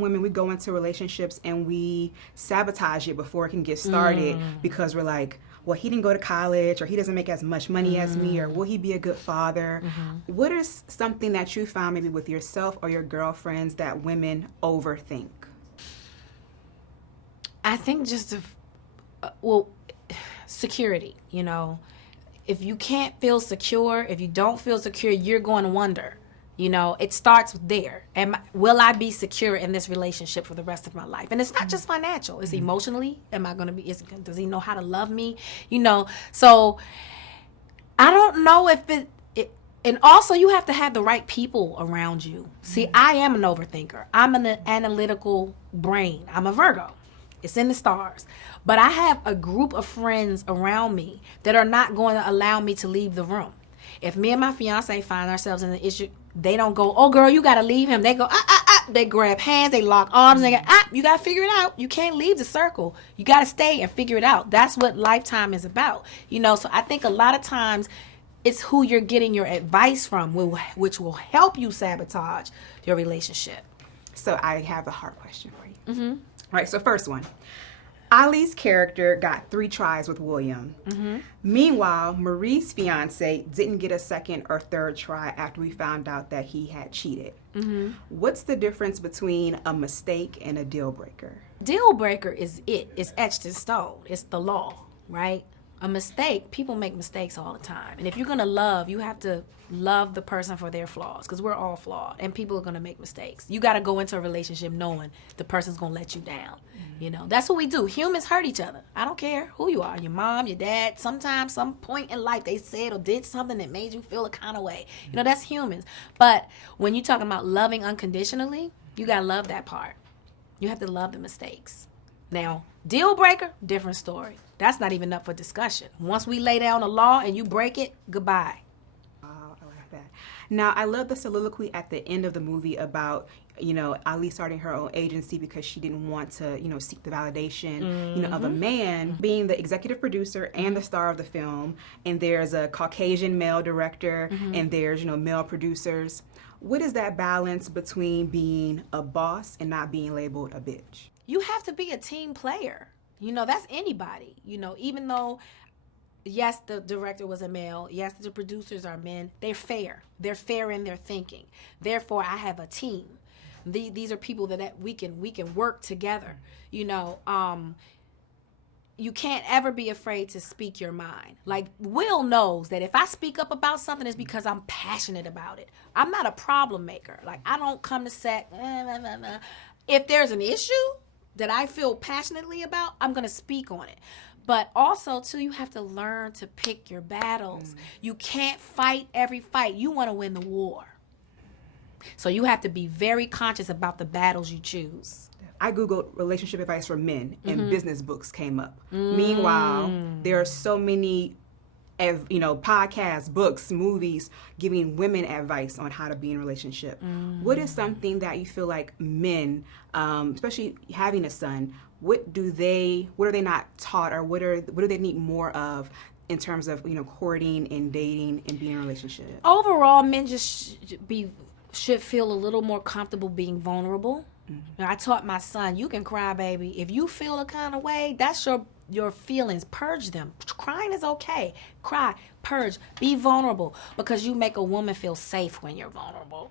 women, we go into relationships and we sabotage it before it can get started because we're like, well, he didn't go to college, or he doesn't make as much money as me, or will he be a good father? What is something that you found maybe with yourself or your girlfriends that women overthink? I think just, security, you know. If you can't feel secure, if you don't feel secure, you're going to wonder. You know, it starts there. Will I be secure in this relationship for the rest of my life? And it's not just financial. It's emotionally. Am I going to be, does he know how to love me? You know, so I don't know if and also you have to have the right people around you. See, I am an overthinker. I'm an analytical brain. I'm a Virgo. It's in the stars. But I have a group of friends around me that are not going to allow me to leave the room. If me and my fiance find ourselves in an issue, they don't go, oh, girl, you got to leave him. They go, They grab hands, they lock arms, and they go, you got to figure it out. You can't leave the circle. You got to stay and figure it out. That's what lifetime is about. You know, so I think a lot of times it's who you're getting your advice from, which will help you sabotage your relationship. So I have a hard question for you. All right, so first one. Ali's character got 3 tries with William. Meanwhile, Marie's fiance didn't get a second or third try after we found out that he had cheated. What's the difference between a mistake and a deal breaker? Deal breaker is it's etched in stone. It's the law, right? A mistake, people make mistakes all the time. And if you're going to love, you have to love the person for their flaws, because we're all flawed and people are going to make mistakes. You got to go into a relationship knowing the person's going to let you down. You know, that's what we do. Humans hurt each other. I don't care who you are, your mom, your dad. Sometimes, some point in life, they said or did something that made you feel a kind of way. You know, that's humans. But when you're talking about loving unconditionally, you got to love that part. You have to love the mistakes. Now, deal breaker, different story. That's not even up for discussion. Once we lay down a law and you break it, goodbye. Oh, I like that. Now, I love the soliloquy at the end of the movie about, you know, Ali starting her own agency because she didn't want to, you know, seek the validation, you know, of a man, being the executive producer and the star of the film. And there's a Caucasian male director and there's, you know, male producers. What is that balance between being a boss and not being labeled a bitch? You have to be a team player. You know, that's anybody. You know, even though, yes, the director was a male, yes, the producers are men, they're fair. They're fair in their thinking. Therefore, I have a team. These are people that we can work together. You know, you can't ever be afraid to speak your mind. Like, Will knows that if I speak up about something, it's because I'm passionate about it. I'm not a problem maker. Like, I don't come to set, If there's an issue that I feel passionately about, I'm going to speak on it. But also, too, you have to learn to pick your battles. You can't fight every fight. You want to win the war. So you have to be very conscious about the battles you choose. I Googled relationship advice for men and business books came up. Meanwhile, there are so many, you know, podcasts, books, movies giving women advice on how to be in a relationship. What is something that you feel like men, especially having a son, what are they not taught, or what do they need more of in terms of, you know, courting and dating and being in a relationship? Overall, men just should feel a little more comfortable being vulnerable. I taught my son, you can cry, baby. If you feel a kind of way, that's your feelings. Purge them. Crying is okay. Cry, purge, be vulnerable, because you make a woman feel safe when you're vulnerable.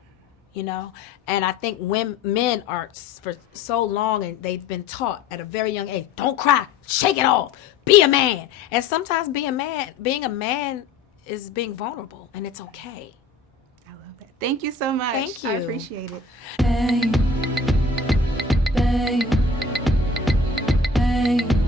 You know, and I think when men are for so long and they've been taught at a very young age, don't cry, shake it off, be a man. And sometimes being a man is being vulnerable, and it's okay. I love that. Thank you so much. Thank you. I appreciate it. Hey, hey, hey.